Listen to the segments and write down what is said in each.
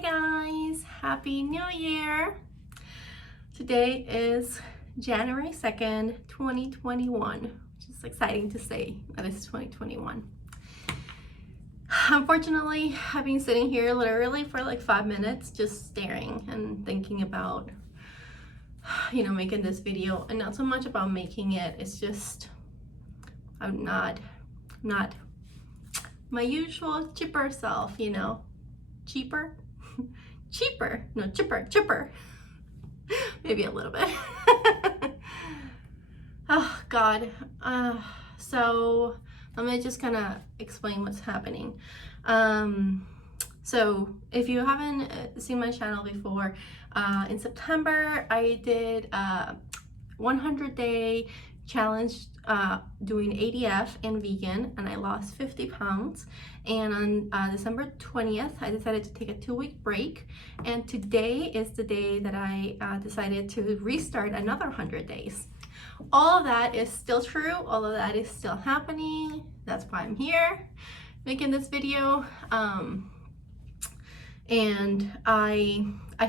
Hi guys, Happy New Year! Today is January 2nd, 2021, which is exciting to say that it's 2021. Unfortunately, I've been sitting here literally for like 5 minutes just staring and thinking about, making this video, and not so much about making it, it's just I'm not my usual chipper self, cheaper cheaper, no, chipper maybe a little bit. Oh god. So let me just kind of explain what's happening. So if you haven't seen my channel before, in September I did a 100-day challenge doing ADF and vegan, and I lost 50 pounds. And on December 20th I decided to take a 2-week break, and today is the day that I decided to restart another 100 days. All of that is still true, all of that is still happening. That's why I'm here making this video. And I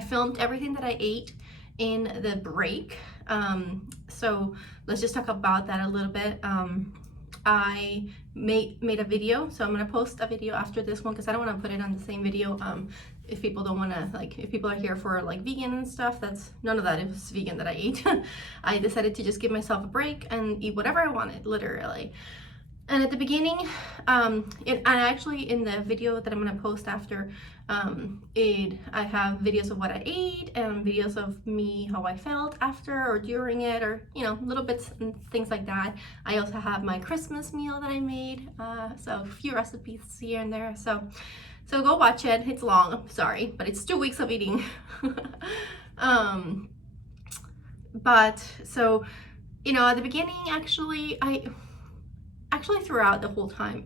filmed everything that I ate in the break. So let's just talk about that a little bit. I made a video, so I'm gonna post a video after this one because I don't want to put it on the same video. If people don't want to, if people are here for like vegan and stuff, that's none of that. It was vegan that I ate. I decided to just give myself a break and eat whatever I wanted, literally. And at the beginning, and actually in the video that I'm gonna post after, I have videos of what I ate and videos of me, how I felt after or during it, or little bits and things like that. I also have my Christmas meal that I made, so a few recipes here and there. So go watch it. It's long, I'm sorry, but it's 2 weeks of eating. But so at the beginning, actually throughout the whole time,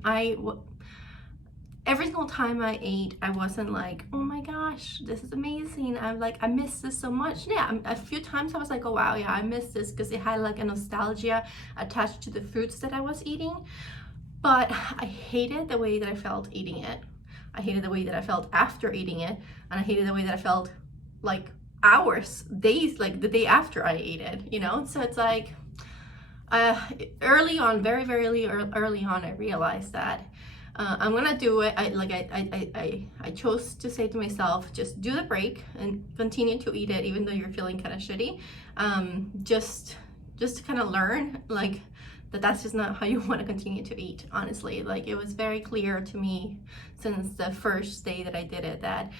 every single time I ate, I wasn't like, oh my gosh, this is amazing, I miss this so much. Yeah, a few times I was like, oh wow, yeah, I miss this, because it had like a nostalgia attached to the foods that I was eating. But I hated the way that I felt eating it. I hated the way that I felt after eating it, and I hated the way that I felt like hours, days, like the day after I ate it, so it's like early on, very early on, I realized that I'm gonna do it. I chose to say to myself, just do the break and continue to eat it even though you're feeling kind of shitty, just to kind of learn like that's just not how you want to continue to eat. Honestly, like it was very clear to me since the first day that I did it that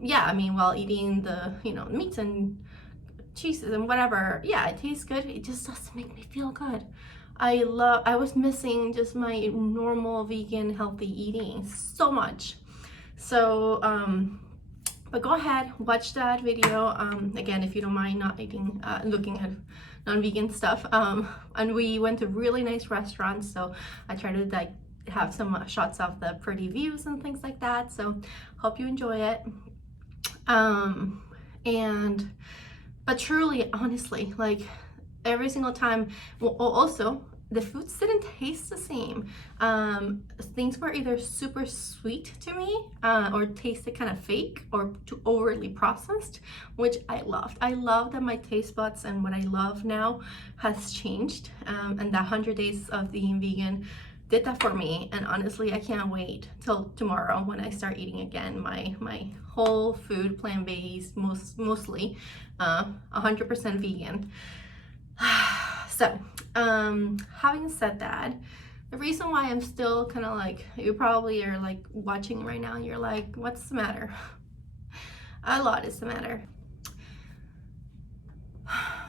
yeah, I mean, while eating the meats and cheeses and whatever, yeah, it tastes good, it just doesn't make me feel good. I was missing just my normal vegan healthy eating so much. So but go ahead, watch that video again if you don't mind not eating looking at non-vegan stuff. And we went to really nice restaurants, so I tried to like have some shots of the pretty views and things like that, so hope you enjoy it. But truly, honestly, like every single time, well, also the foods didn't taste the same. Things were either super sweet to me, or tasted kind of fake or too overly processed, which I loved. I love that my taste buds and what I love now has changed, and the 100 days of being vegan did that for me. And honestly, I can't wait till tomorrow when I start eating again my whole food, plant-based, mostly 100% vegan. So having said that, the reason why I'm still kind of like, you probably are like watching right now, you're like, what's the matter? A lot is the matter.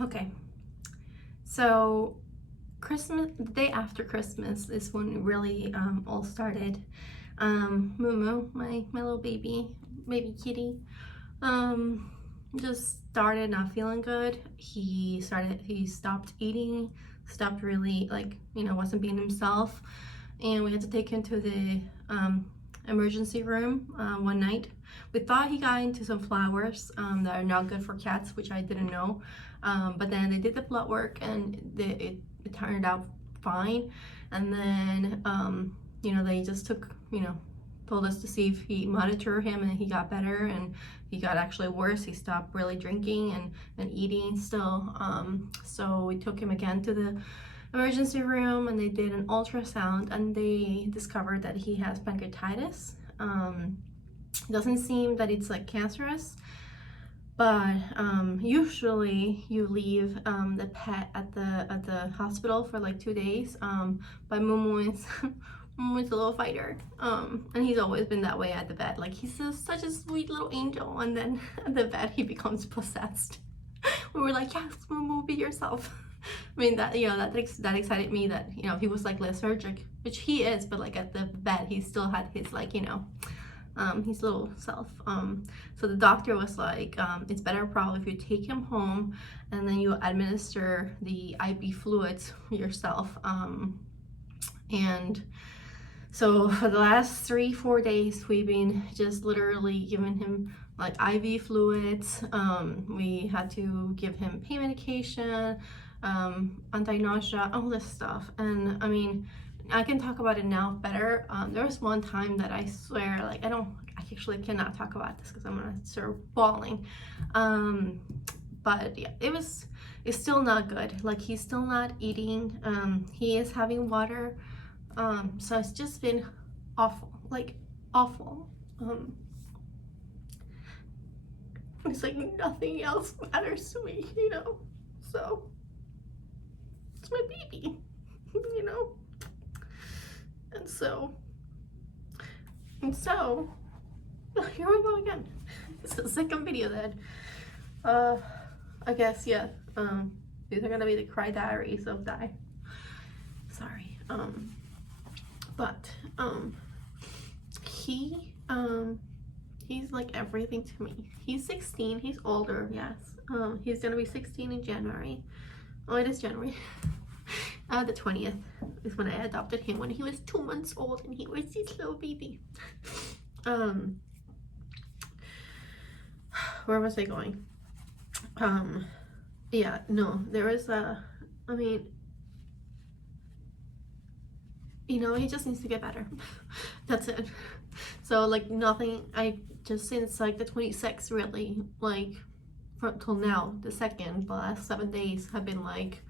Okay, so Christmas, the day after Christmas is when it really all started. Moo, my little baby kitty, just started not feeling good. He stopped eating, stopped really wasn't being himself, and we had to take him to the emergency room one night. We thought he got into some flowers that are not good for cats, which I didn't know, but then they did the blood work and it turned out fine. And then they just took told us to see if he monitored him, and he got better, and he got actually worse. He stopped really drinking and eating still. So we took him again to the emergency room, and they did an ultrasound, and they discovered that he has pancreatitis. Doesn't seem that it's like cancerous, but usually you leave the pet at the hospital for like 2 days. But Mumu is Mumu's a little fighter, and he's always been that way at the vet. Like, he's such a sweet little angel, and then at the vet he becomes possessed. We were like, yes, Mumu, be yourself. I mean, that, you know, that excited me, that, you know, he was like lethargic, which he is, but like at the vet he still had his, like, you know, his little self. So the doctor was like, it's better probably if you take him home and then you administer the IV fluids yourself. And so for the last 3-4 days we've been just literally giving him like IV fluids. We had to give him pain medication, anti-nausea, all this stuff. And I mean, I can talk about it now better. There was one time that I swear, like, I actually cannot talk about this because I'm gonna start bawling. But yeah, it's still not good. Like, he's still not eating. He is having water. So it's just been awful, like awful. It's like nothing else matters to me, you know. So it's my baby, you know. And so here we go again. It's the second video that I guess, yeah, these are gonna be the cry diaries of Dai. Sorry. But he's like everything to me. He's 16, he's older, yes. He's gonna be 16 in January. Oh, it is January. The 20th is when I adopted him, when he was 2 months old and he was this little baby. Where was I going? Yeah, no, there was I mean, you know, he just needs to get better. That's it. So like nothing, I just since like the 26th, really, like till now, the last 7 days have been like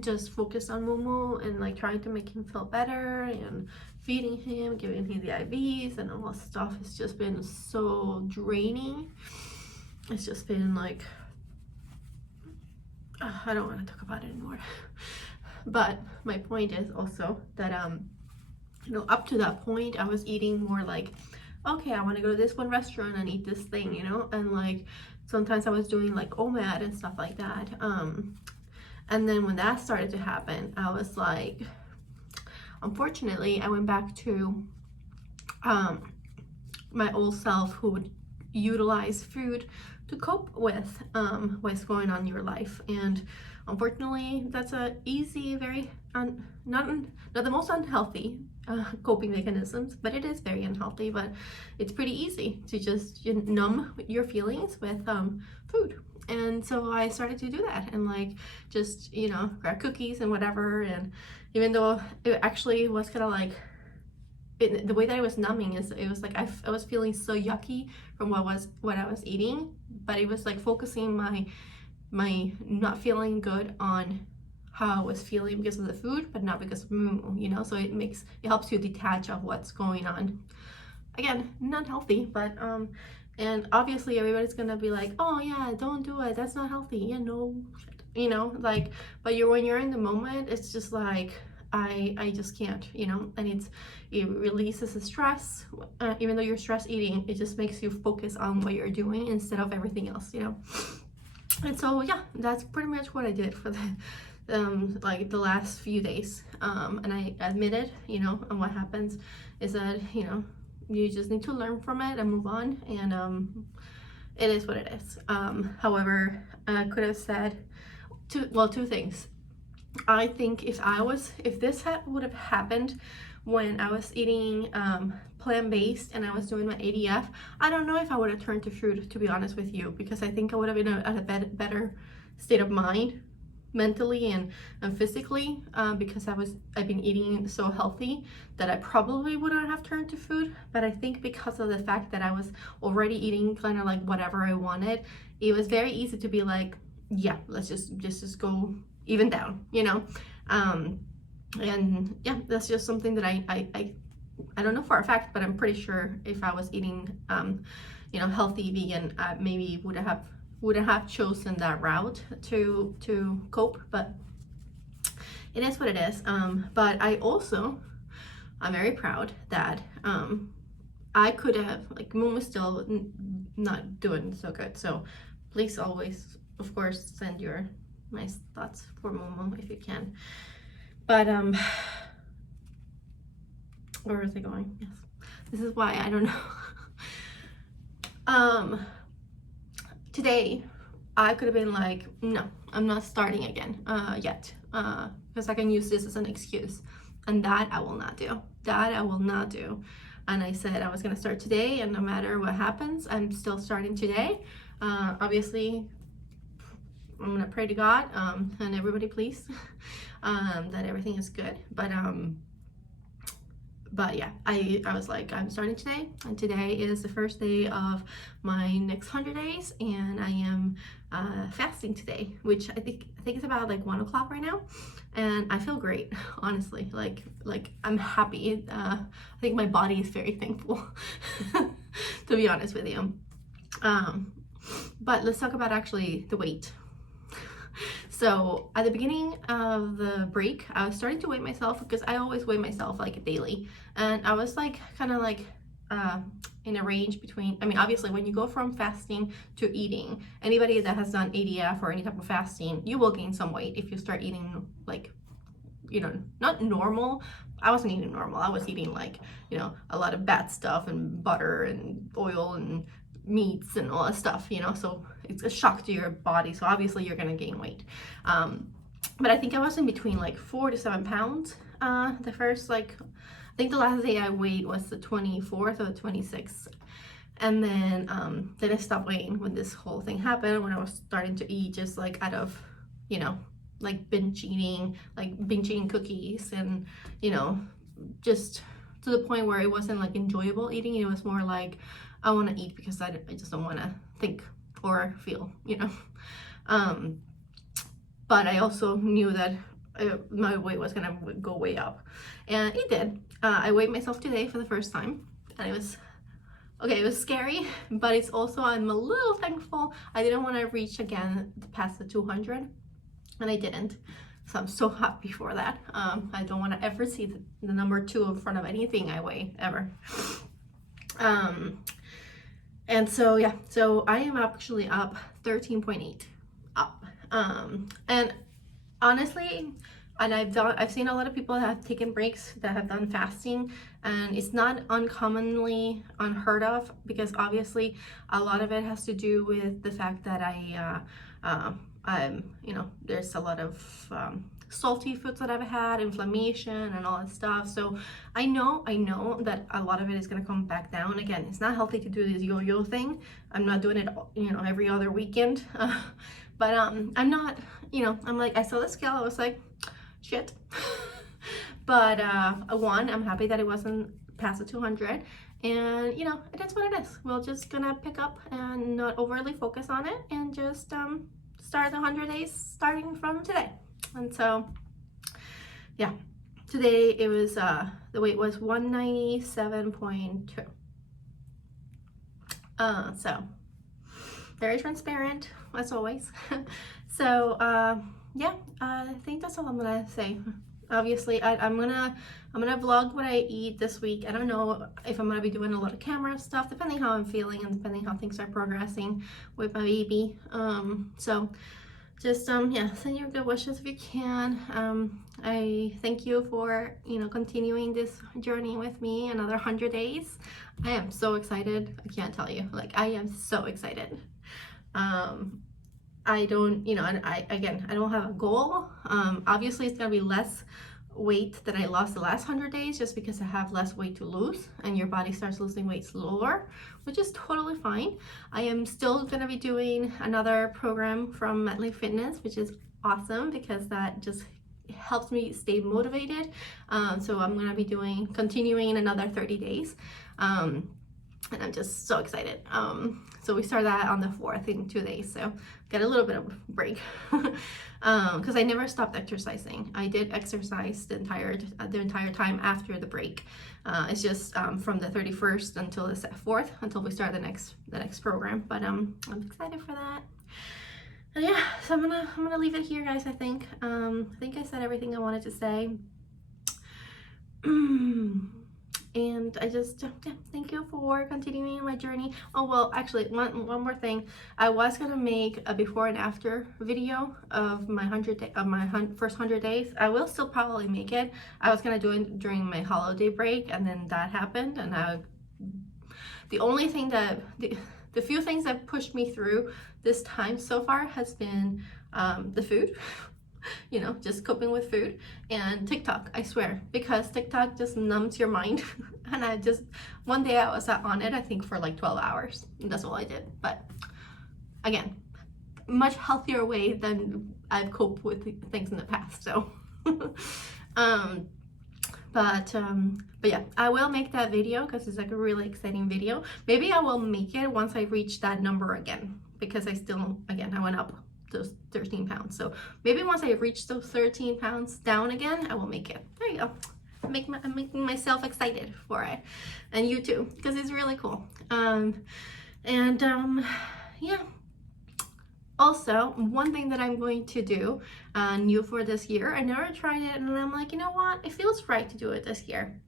just focused on Mumu and like trying to make him feel better and feeding him, giving him the IVs and all that stuff. It's just been so draining. It's just been like, I don't want to talk about it anymore. But my point is also that you know, up to that point I was eating more like, okay, I want to go to this one restaurant and eat this thing, you know, and like sometimes I was doing like OMAD and stuff like that. And then when that started to happen, I was like, unfortunately I went back to my old self, who would utilize food to cope with what's going on in your life. And unfortunately that's a easy, very not the most unhealthy coping mechanisms, but it is very unhealthy. But it's pretty easy to just numb your feelings with food. And so I started to do that, and like just, you know, grab cookies and whatever. And even though it actually was kind of like the way that I was numbing is, it was like I was feeling so yucky from what I was eating, but it was like focusing my not feeling good on how I was feeling because of the food, but not because of Mumu, you know. So it helps you detach of what's going on. Again, not healthy, but and obviously everybody's gonna be like, oh yeah, don't do it, that's not healthy. Yeah, no shit, you know, like, but when you're in the moment, it's just like I just can't, you know. And it releases the stress. Even though you're stress eating, it just makes you focus on what you're doing instead of everything else, you know. And so yeah, that's pretty much what I did for the like the last few days. And I admitted, you know, and what happens is that, you know, you just need to learn from it and move on. And it is what it is. However, I could have said two things. I think if this would have happened when I was eating plant-based and I was doing my ADF, I don't know if I would have turned to food, to be honest with you, because I think I would have been at a better state of mind mentally and physically, because I've been eating so healthy that I probably wouldn't have turned to food. But I think because of the fact that I was already eating kind of like whatever I wanted, it was very easy to be like, yeah, let's just go even down, you know. And yeah, that's just something that I don't know for a fact, but I'm pretty sure if I was eating you know, healthy vegan, I maybe wouldn't have chosen that route to cope. But it is what it is. But I'm very proud that I could have, like, Momo's still not doing so good, so please always, of course, send your nice thoughts for Momo if you can. But where is it going? Yes, this is why I don't know. Today I could have been like, no, I'm not starting again yet, because I can use this as an excuse, and that I will not do. That I will not do. And I said I was gonna start today, and no matter what happens, I'm still starting today. Obviously, I'm gonna pray to God and everybody, please, that everything is good. But yeah, I was like, I'm starting today, and today is the first day of my next 100 days, and I am fasting today, which I think it's about like 1 o'clock right now, and I feel great, honestly. Like I'm happy. I think my body is very thankful, to be honest with you. But let's talk about actually the weight. So at the beginning of the break, I was starting to weigh myself, because I always weigh myself like daily, and I was like kind of like in a range between, I mean, obviously when you go from fasting to eating, anybody that has done ADF or any type of fasting, you will gain some weight if you start eating like, you know, not normal. I wasn't eating normal. I was eating like, you know, a lot of bad stuff and butter and oil and meats and all that stuff, you know, so it's a shock to your body, so obviously you're gonna gain weight. But I think I was in between like 4 to 7 pounds the first, like, I think the last day I weighed was the 24th or the 26th, and then I stopped weighing when this whole thing happened, when I was starting to eat just like out of, you know, like binge eating cookies, and, you know, just to the point where it wasn't like enjoyable eating. It was more like, I want to eat because I just don't want to think or feel, you know. But I also knew that my weight was gonna go way up, and it did. I weighed myself today for the first time, and it was okay. It was scary, but it's also, I'm a little thankful. I didn't want to reach again past the 200, and I didn't. So I'm so happy for that. I don't want to ever see the number 2 in front of anything I weigh ever. And so yeah, so I am actually up 13.8 up. And honestly, and I've seen a lot of people that have taken breaks, that have done fasting, and it's not uncommonly unheard of, because obviously a lot of it has to do with the fact that I'm, you know, there's a lot of salty foods that I've had, inflammation and all that stuff. So I know that a lot of it is going to come back down. Again, it's not healthy to do this yo-yo thing. I'm not doing it, you know, every other weekend. But I'm not, you know, I'm like, I saw the scale, I was like, shit. But one, I'm happy that it wasn't past the 200, and, you know, that's what it is. We're just gonna pick up and not overly focus on it, and just start the 100 days starting from today. And so yeah, today it was the weight was 197.2. So very transparent as always. So yeah, I think that's all I'm gonna say. Obviously I'm gonna vlog what I eat this week. I don't know if I'm gonna be doing a lot of camera stuff, depending how I'm feeling and depending how things are progressing with my baby. So just yeah, send your good wishes if you can. I thank you for, you know, continuing this journey with me another 100 days. I am so excited. I can't tell you, like, I am so excited. I don't, you know, I don't have a goal. Obviously it's gonna be less weight that I lost the last 100 days, just because I have less weight to lose, and your body starts losing weight slower, which is totally fine. I am still gonna be doing another program from Medley Fitness, which is awesome because that just helps me stay motivated. So I'm gonna be continuing in another 30 days. And I'm just so excited. So we start that on the 4th in 2 days, so get a little bit of a break. Because I never stopped exercising. I did exercise the entire time after the break. It's just from the 31st until the 4th, until we start the next program. But I'm excited for that. And yeah, so I'm gonna leave it here, guys. I think I said everything I wanted to say. And I just thank you for continuing my journey. Oh well, actually one more thing. I was gonna make a before and after video of my first 100 days. I will still probably make it. I was gonna do it during my holiday break, and then that happened, and the only thing that the few things that pushed me through this time so far has been the food. You know, just coping with food, and TikTok, I swear, because TikTok just numbs your mind. And one day I was on it, I think for like 12 hours, and that's all I did. But again, much healthier way than I've coped with things in the past. So but yeah, I will make that video because it's like a really exciting video. Maybe I will make it once I reach that number again, because I went up those 13 pounds. So maybe once I reach those 13 pounds down again, I will make it. There you go. I'm making myself excited for it, and you too, because it's really cool. Yeah. Also, one thing that I'm going to do new for this year, I never tried it, and I'm like, you know what, it feels right to do it this year.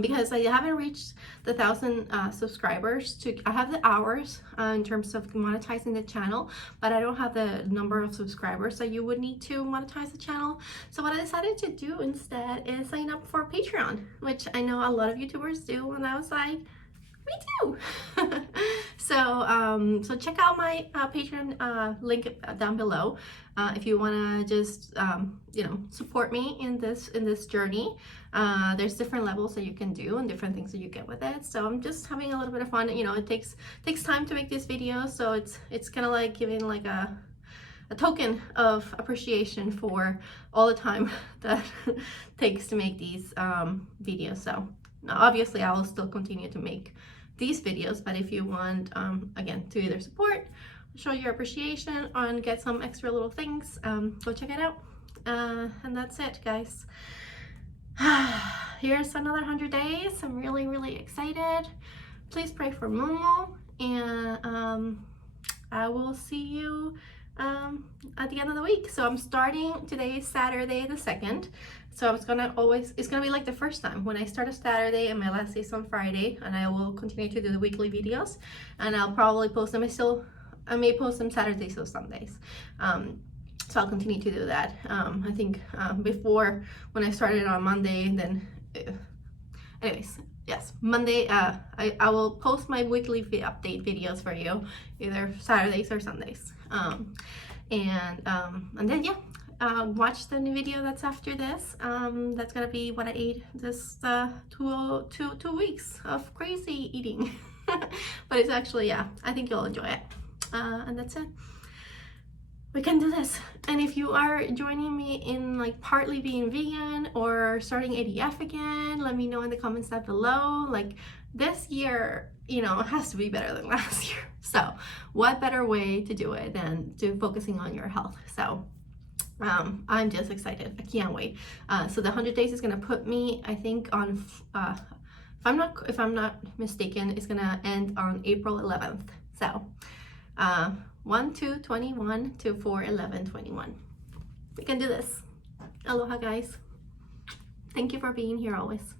Because I haven't reached the 1,000 subscribers. I have the hours in terms of monetizing the channel, but I don't have the number of subscribers that you would need to monetize the channel. So what I decided to do instead is sign up for Patreon, which I know a lot of YouTubers do, and I was like, me too. So check out my Patreon link down below if you want to just support me in this journey. There's different levels that you can do and different things that you get with it. So I'm just having a little bit of fun. You know, it takes time to make these videos, so it's kind of like giving like a token of appreciation for all the time that takes to make these videos. So now, obviously, I will still continue to make these videos, but if you want, again, to either support, show your appreciation, and get some extra little things, go check it out. And that's it, guys. Here's another 100 days. I'm really, really excited. Please pray for Momo, and I will see you at the end of the week. So I'm starting today, Saturday the 2nd. So it's gonna be like the first time when I start a Saturday and my last day is on Friday, and I will continue to do the weekly videos, and I'll probably post them. I may post them Saturdays or Sundays. So I'll continue to do that. I think before, when I started on Monday, and then anyways, yes, Monday I will post my weekly update videos for you, either Saturdays or Sundays. And then yeah, watch the new video that's after this. That's gonna be what I ate this 2 weeks of crazy eating. But it's actually, yeah, I think you'll enjoy it. And that's it. We can do this. And if you are joining me in like partly being vegan or starting ADF again, let me know in the comments down below. Like, this year, you know, it has to be better than last year. So what better way to do it than to focusing on your health? So I'm just excited. I can't wait. So the 100 days is gonna put me, I think, on if I'm not mistaken, it's gonna end on April 11th. So 1/2/21 to 4/11/21. We can do this. Aloha, guys. Thank you for being here always.